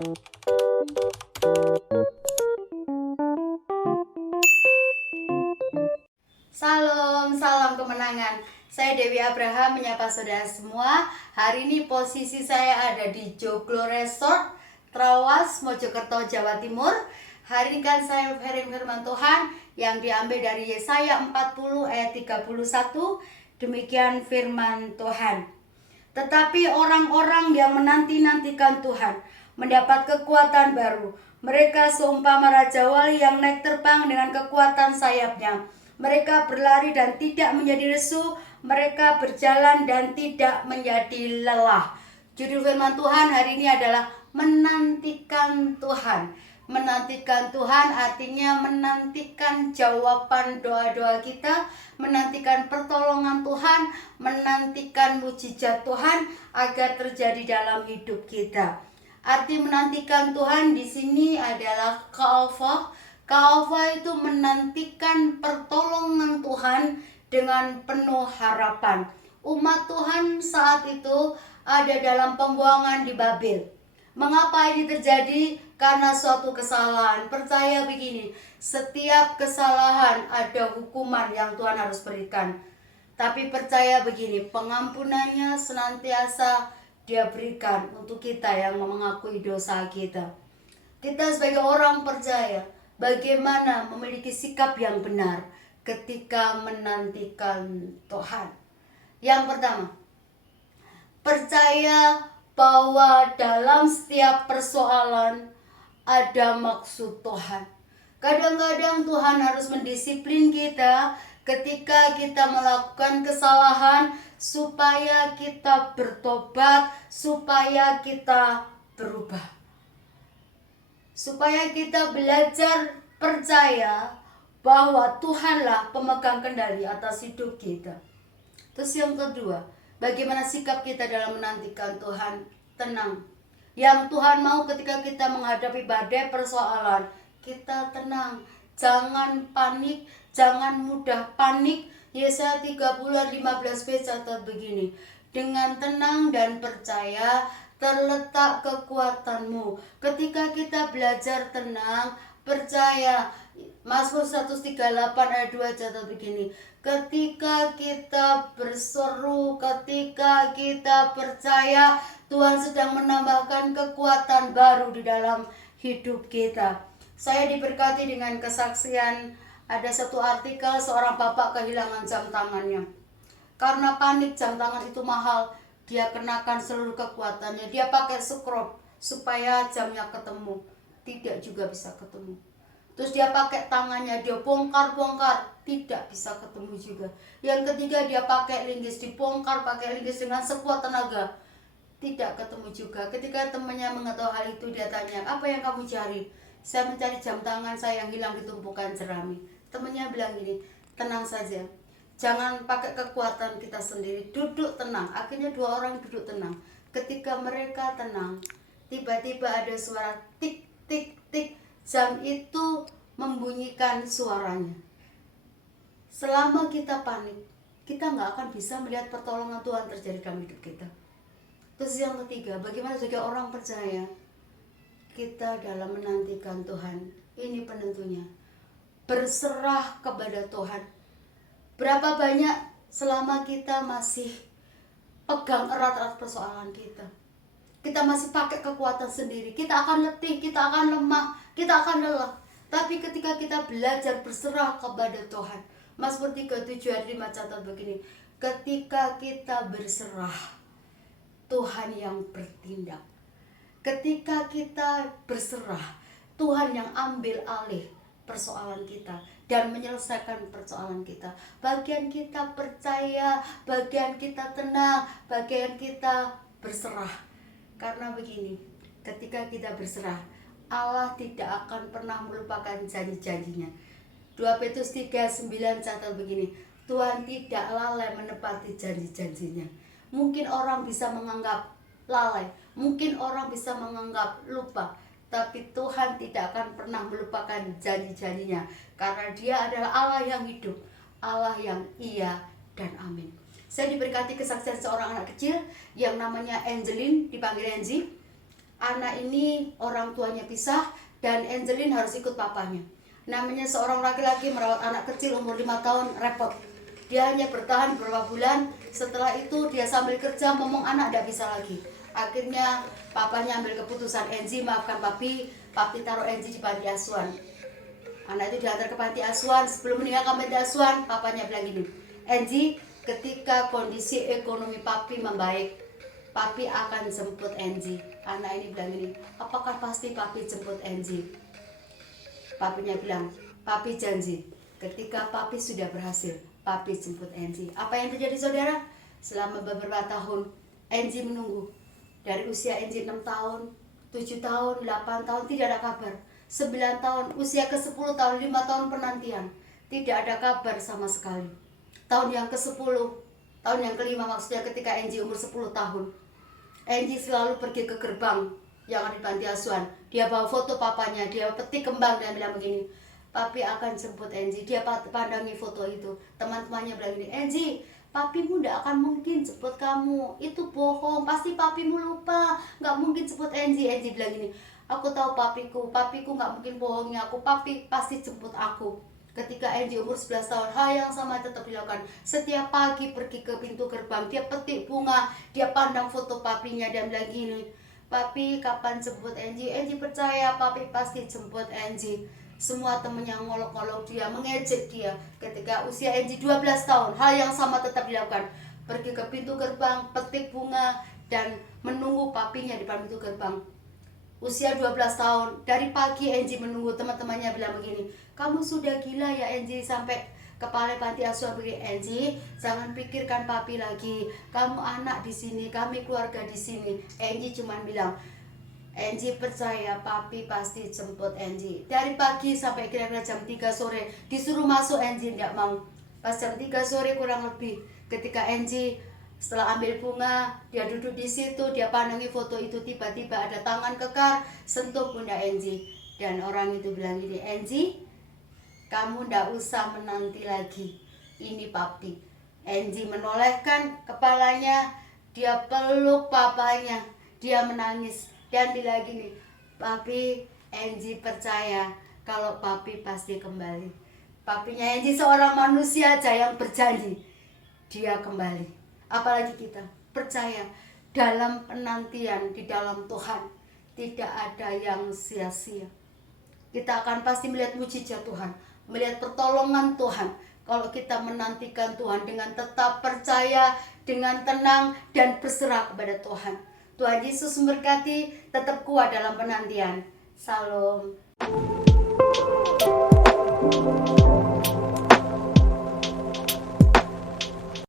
Salam, salam kemenangan. Saya Dewi Abraham menyapa saudara semua. Hari ini posisi saya ada di Joglo Resort, Trawas, Mojokerto, Jawa Timur. Hari ini kan saya firman Tuhan yang diambil dari Yesaya 40 ayat 31. Demikian firman Tuhan. Tetapi orang-orang yang menanti-nantikan Tuhan mendapat kekuatan baru. Mereka seumpama Raja Wali yang naik terbang dengan kekuatan sayapnya. Mereka berlari dan tidak menjadi lesu. Mereka berjalan dan tidak menjadi lelah. Judul firman Tuhan hari ini adalah menantikan Tuhan. Menantikan Tuhan artinya menantikan jawaban doa-doa kita, menantikan pertolongan Tuhan, menantikan mujizat Tuhan agar terjadi dalam hidup kita. Arti menantikan Tuhan di sini adalah ka'afah. Ka'afah itu menantikan pertolongan Tuhan dengan penuh harapan. Umat Tuhan saat itu ada dalam pembuangan di Babel. Mengapa ini terjadi? Karena suatu kesalahan. Percaya begini, setiap kesalahan ada hukuman yang Tuhan harus berikan. Tapi percaya begini, pengampunannya senantiasa Dia berikan untuk kita yang mengakui dosa kita. Kita sebagai orang percaya, bagaimana memiliki sikap yang benar ketika menantikan Tuhan. Yang pertama, percaya bahwa dalam setiap persoalan ada maksud Tuhan. Kadang-kadang Tuhan harus mendisiplin kita ketika kita melakukan kesalahan supaya kita bertobat, supaya kita berubah. Supaya kita belajar percaya bahwa Tuhanlah pemegang kendali atas hidup kita. Terus yang kedua, bagaimana sikap kita dalam menantikan Tuhan? Tenang. Yang Tuhan mau ketika kita menghadapi badai persoalan, kita tenang. Jangan panik, jangan mudah panik. Yesaya 30:15b catat begini. Dengan tenang dan percaya terletak kekuatanmu. Ketika kita belajar tenang, percaya. Mazmur 138 ayat 2 catat begini. Ketika kita berseru, ketika kita percaya, Tuhan sedang menambahkan kekuatan baru di dalam hidup kita. Saya diberkati dengan kesaksian, ada satu artikel seorang bapak kehilangan jam tangannya. Karena panik jam tangan itu mahal, dia kenakan seluruh kekuatannya. Dia pakai scrub supaya jamnya ketemu. Tidak juga bisa ketemu. Terus dia pakai tangannya, dia bongkar-bongkar, tidak bisa ketemu juga. Yang ketiga dia pakai linggis, dibongkar pakai linggis dengan sekuat tenaga, tidak ketemu juga. Ketika temannya mengetahui hal itu, dia tanya, apa yang kamu cari? Saya mencari jam tangan saya yang hilang di tumpukan jerami. Temannya bilang gini, tenang saja, jangan pakai kekuatan kita sendiri, duduk tenang. Akhirnya dua orang duduk tenang. Ketika mereka tenang, tiba-tiba ada suara tik tik tik. Jam itu membunyikan suaranya. Selama kita panik, kita nggak akan bisa melihat pertolongan Tuhan terjadi dalam hidup kita. Terus yang ketiga, bagaimana sebagai orang percaya kita dalam menantikan Tuhan? Ini penentunya, berserah kepada Tuhan. Berapa banyak selama kita masih pegang erat-erat persoalan kita masih pakai kekuatan sendiri, kita akan letih, kita akan lemah, kita akan lelah. Tapi ketika kita belajar berserah kepada Tuhan, Mazmur 37 ayat 5 catat begini, ketika kita berserah, Tuhan yang bertindak. Ketika kita berserah, Tuhan yang ambil alih persoalan kita dan menyelesaikan persoalan kita. Bagian kita percaya, bagian kita tenang, bagian kita berserah. Karena begini, ketika kita berserah, Allah tidak akan pernah melupakan janji-janjinya. 2 Petrus 3:9 catat begini, Tuhan tidak lalai menepati janji-janjinya. Mungkin orang bisa menganggap lalai, mungkin orang bisa menganggap lupa, tapi Tuhan tidak akan pernah melupakan janji-janjinya. Karena Dia adalah Allah yang hidup, Allah yang iya dan amin. Saya diberkati kesaksian seorang anak kecil yang namanya Angelin, dipanggil Angie. anak ini orang tuanya pisah dan Angelin harus ikut papanya. Namanya seorang laki-laki merawat anak kecil umur 5 tahun repot. Dia hanya bertahan beberapa bulan, setelah itu dia sambil kerja ngomong anak tidak bisa lagi. Akhirnya papanya ambil keputusan, Angie maafkan papi taruh Angie di panti asuhan. Anak itu diantar ke panti asuhan, sebelum meninggalkan panti asuhan, papanya bilang gini, Angie, ketika kondisi ekonomi papi membaik, papi akan jemput Angie. Anak ini bilang gini, apakah pasti papi jemput Angie? Papinya bilang, papi janji, ketika papi sudah berhasil, papi jemput Angie. Apa yang terjadi saudara? Selama beberapa tahun, Angie menunggu. Dari usia Angie 6 tahun, 7 tahun, 8 tahun, tidak ada kabar. 9 tahun, usia ke-10 tahun, 5 tahun penantian, tidak ada kabar sama sekali. Tahun yang ke-10, tahun yang ke-5 maksudnya ketika Angie umur 10 tahun, Angie selalu pergi ke gerbang yang ada di panti asuhan. Dia bawa foto papanya, dia petik kembang dan bilang begini, papi akan jemput Angie. Dia pandangi foto itu. Teman-temannya bilang gini, Angie, papimu tidak akan mungkin jemput kamu, itu bohong, pasti papimu lupa, nggak mungkin jemput Angie. Angie bilang gini, aku tahu papiku nggak mungkin bohongnya aku, papi pasti jemput aku. Ketika Angie umur 11 tahun, hal yang sama tetap dilakukan. Setiap pagi pergi ke pintu gerbang, dia petik bunga, dia pandang foto papinya dan bilang gini, papi kapan jemput Angie? Angie percaya papi pasti jemput Angie. Semua temennya ngolok-ngolok dia, mengejek dia. Ketika usia Angie 12 tahun, hal yang sama tetap dilakukan. Pergi ke pintu gerbang, petik bunga, dan menunggu papinya di depan pintu gerbang. Usia 12 tahun, dari pagi Angie menunggu. Teman-temannya bilang begini, kamu sudah gila ya Angie, sampai kepala panti asuhan begini. Angie, jangan pikirkan papi lagi, kamu anak di sini, kami keluarga di sini. Angie cuma bilang, Angie percaya papi pasti jemput Angie. Dari pagi sampai kira-kira jam 3 sore disuruh masuk, Angie tidak mau. Pas jam 3 sore kurang lebih, ketika Angie setelah ambil bunga, dia duduk di situ, dia pandangi foto itu, tiba-tiba ada tangan kekar sentuh pundak Angie. Dan orang itu bilang gini, Angie, kamu ndak usah menanti lagi, ini papi. Angie menolehkan kepalanya, dia peluk papanya, dia menangis dan bilang gini, papi, Angie percaya kalau papi pasti kembali. Papinya Angie seorang manusia aja yang berjanji dia kembali. Apalagi kita percaya dalam penantian di dalam Tuhan tidak ada yang sia-sia. Kita akan pasti melihat mujizat Tuhan, melihat pertolongan Tuhan kalau kita menantikan Tuhan dengan tetap percaya, dengan tenang dan berserah kepada Tuhan. Tuhan Yesus memberkati, tetap kuat dalam penantian. Salam.